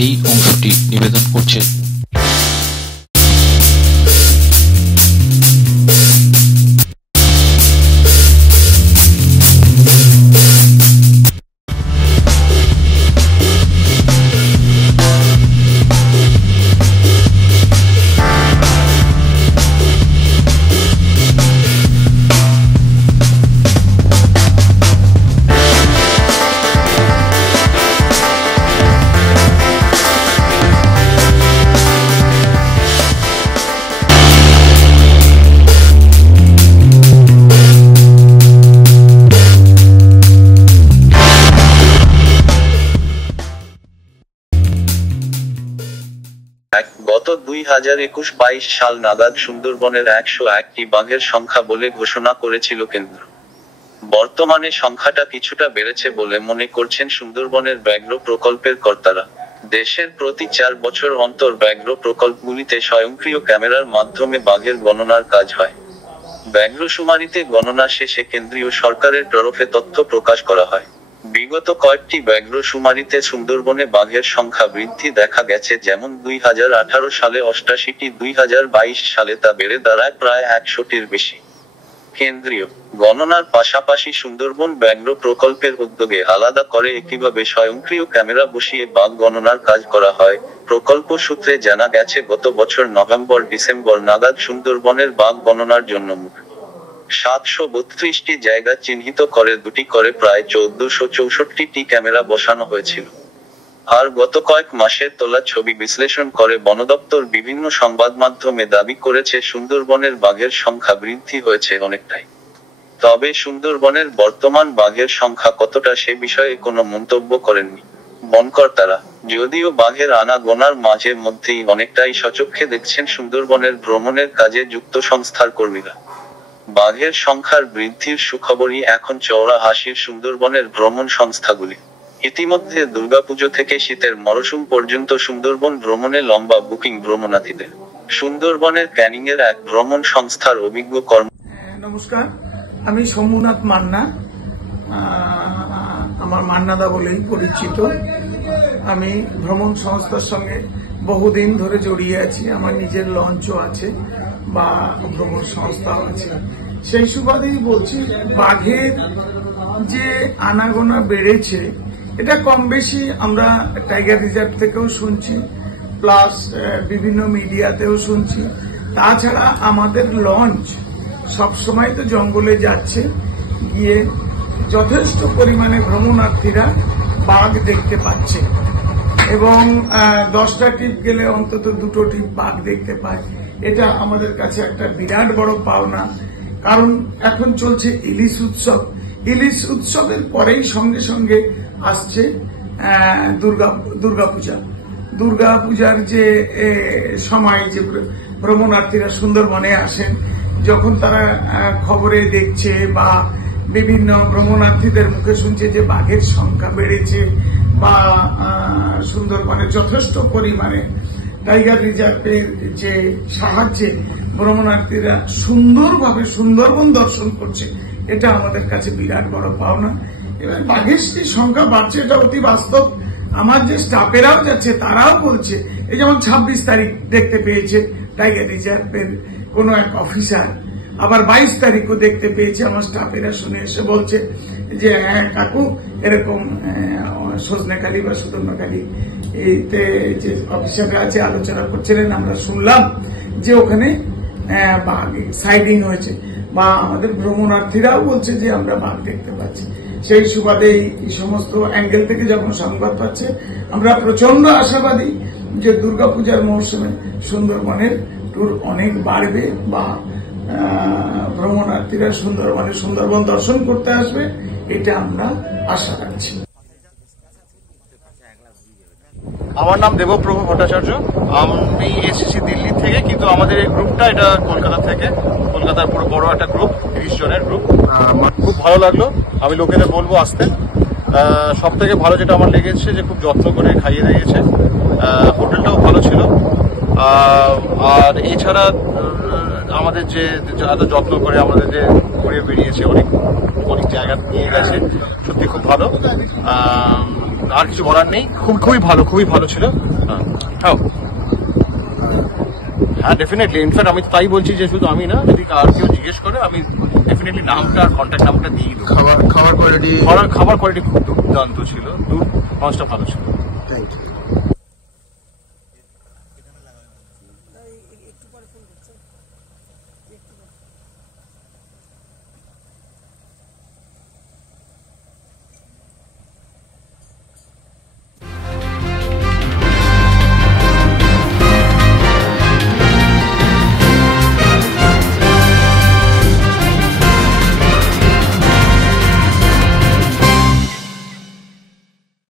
এই অংশটি নিবেদন করছে। গত 2021-22 সাল নাগাদ সুন্দরবনের 101টি বাঘের সংখ্যা বলে ঘোষণা করেছিল কেন্দ্র। বর্তমানে সংখ্যাটা কিছুটা বেড়েছে বলে মনে করছেন সুন্দরবনের ব্যাঘ্র প্রকল্পের কর্তারা। দেশের প্রতি 4 বছর অন্তর ব্যাঘ্র প্রকল্পগুলিতে স্বয়ংক্রিয় ক্যামেরার মাধ্যমে বাঘের গণনার কাজ হয়। ব্যাঘ্রশুমারিতে গণনা শেষে কেন্দ্রীয় সরকারের তরফে তথ্য প্রকাশ করা হয়। বিগত কয়েকটি ব্যাঘ্রশুমারিতে সুন্দরবনে বাঘের সংখ্যা বৃদ্ধি দেখা গেছে, যেমন 2018 সালে 88টি, 2022 সালে তা বেড়ে দাঁড়ায় প্রায় 100টির বেশি। কেন্দ্রীয় গণনার পাশাপাশি সুন্দরবন ব্যাঘ্র প্রকল্পের উদ্যোগে আলাদা করে একইভাবে স্বয়ংক্রিয় ক্যামেরা বসিয়ে বাঘ গণনার কাজ করা হয়। প্রকল্প সূত্রে জানা গেছে, গত বছর নভেম্বর-ডিসেম্বর নাগাদ সুন্দরবনের বাঘ গণনার জন্য 732টি জায়গা চিহ্নিত করে 2টি করে প্রায় 1464টি ক্যামেরা বসানো হয়েছিল। আর গত কয়েক মাসের তোলা ছবি বিশ্লেষণ করে বন দপ্তর বিভিন্ন সংবাদ মাধ্যমে দাবি করেছে সুন্দরবনের বাঘের সংখ্যা বৃদ্ধি হয়েছে অনেকটাই। তবে সুন্দরবনের বর্তমান বাঘের সংখ্যা কতটা সে বিষয়ে কোনো মন্তব্য করেননি বনকর্তারা। যদিও বাঘের আনাগোনার মাঝে মধ্যেই অনেকটাই সচক্ষে দেখছেন সুন্দরবনের ভ্রমণের কাজে যুক্ত সংস্থার কর্মীরা। বাঘের সংখ্যার বৃদ্ধির সুখবরই এখন চওড়া হাসির সুন্দরবনের ভ্রমণ সংস্থাগুলি। ইতিমধ্যে দুর্গাপুজো থেকে শীতের মরশুম পর্যন্ত সুন্দরবন ভ্রমণে লম্বা বুকিং ভ্রমণার্থীদের। সুন্দরবনের ক্যানিংয়ের এক ভ্রমণ সংস্থার অভিজ্ঞ নমস্কার, আমি সোমনাথ মান্না, আমার মান্নাদা বলেই পরিচিত। আমি ভ্রমণ সংস্থার সঙ্গে বহুদিন ধরে জড়িয়ে আছি। আমার নিজের লঞ্চও আছে বা ভ্রমণ সংস্থাও আছে। সেই সুবাদেই বলছি, বাঘের যে আনাগোনা বেড়েছে এটা কম বেশি আমরা টাইগার রিজার্ভ থেকেও শুনছি, প্লাস বিভিন্ন মিডিয়াতেও শুনছি। তাছাড়া আমাদের লঞ্চ সবসময় তো জঙ্গলে যাচ্ছে, গিয়ে যথেষ্ট পরিমাণে ভ্রমণার্থীরা বাঘ দেখতে পাচ্ছে এবং 10টা ট্রিপ গেলে অন্তত 2টো ট্রিপ বাঘ দেখতে পায়। এটা আমাদের কাছে একটা বিরাট বড় পাওনা। কারণ এখন চলছে ইলিশ উৎসব। ইলিশ উৎসবের পরেই সঙ্গে সঙ্গে আসছে দুর্গাপূজা। দুর্গাপূজার যে সময় যে ভ্রমণার্থীরা সুন্দরবনে আসেন, যখন তারা খবরে দেখছে বা বিভিন্ন ভ্রমণার্থীদের মুখে শুনছে যে বাঘের সংখ্যা বেড়েছে বা সুন্দরবনে যথেষ্ট পরিমাণে টাইগার রিজার্ভের যে সাহায্যে ভ্রমণার্থীরা সুন্দরভাবে সুন্দরবন দর্শন করছে, এটা আমাদের কাছে বিরাট বড় পাওনা। এবার বাঘের সংখ্যা বাড়ছে, এটা অতি বাস্তব। আমার যে স্টাফেরাও যাচ্ছে তারাও বলছে, এই যেমন 26 তারিখ দেখতে পেয়েছে টাইগার রিজার্ভের কোন এক অফিসার, আবার 22 তারিখও দেখতে পেয়েছে। আমার স্টাফেরা শুনে এসে বলছে যে হ্যাঁ কাকু, এরকম সজনেখালি বা সুদর্ণখালি এইতে যে অফিসাররা আছে আলোচনা করছিলেন, আমরা শুনলাম যে ওখানে বাঘ সাইডিং হয়েছে, বা আমাদের ভ্রমণার্থীরাও বলছে যে আমরা বাঘ দেখতে পাচ্ছি। সেই সুবাদে এই সমস্ত অ্যাঙ্গেল থেকে যখন সংবাদ পাচ্ছে, আমরা প্রচন্ড আশাবাদী যে দুর্গাপূজার মৌসুমে সুন্দরবনের ট্যুর অনেক বাড়বে বা ভ্রমণার্থীরা সুন্দরবন দর্শন করতে আসবে, এটা আমরা আশা রাখছি। আমার নাম দেবপ্রভু ভট্টাচার্য। আমি এসেছি দিল্লি থেকে, কিন্তু আমাদের এই গ্রুপটা এটা কলকাতা থেকে, কলকাতার পুরো বড় একটা গ্রুপ, 30 জনের গ্রুপ। আমার খুব ভালো লাগলো। আমি লোকেদের বলবো আসতে। সব থেকে ভালো যেটা আমার লেগেছে যে খুব যত্ন করে খাইয়ে দিয়েছে, হোটেলটাও ভালো ছিল। আর এছাড়া আমাদের যে এত যত্ন করে আমাদের যে ঘুরে বেরিয়েছে, অনেক অনেক জায়গা নিয়ে গেছে, সত্যি খুব ভালো। আর কিছু বলার নেই, খুবই ভালো ছিল। হ্যাঁ ডেফিনেটলি, ইনফ্যাক্ট আমি তাই বলছি যে শুধু আমি না, যদি আর কেউ জিজ্ঞেস করে আমি ডেফিনেটলি নামটা আর কন্ট্যাক্ট নাম্বারটা দিয়ে দেবো। খাবার কোয়ালিটি খাবার কোয়ালিটি খুব দুর্দান্ত ছিল, মাছটা ভালো ছিল।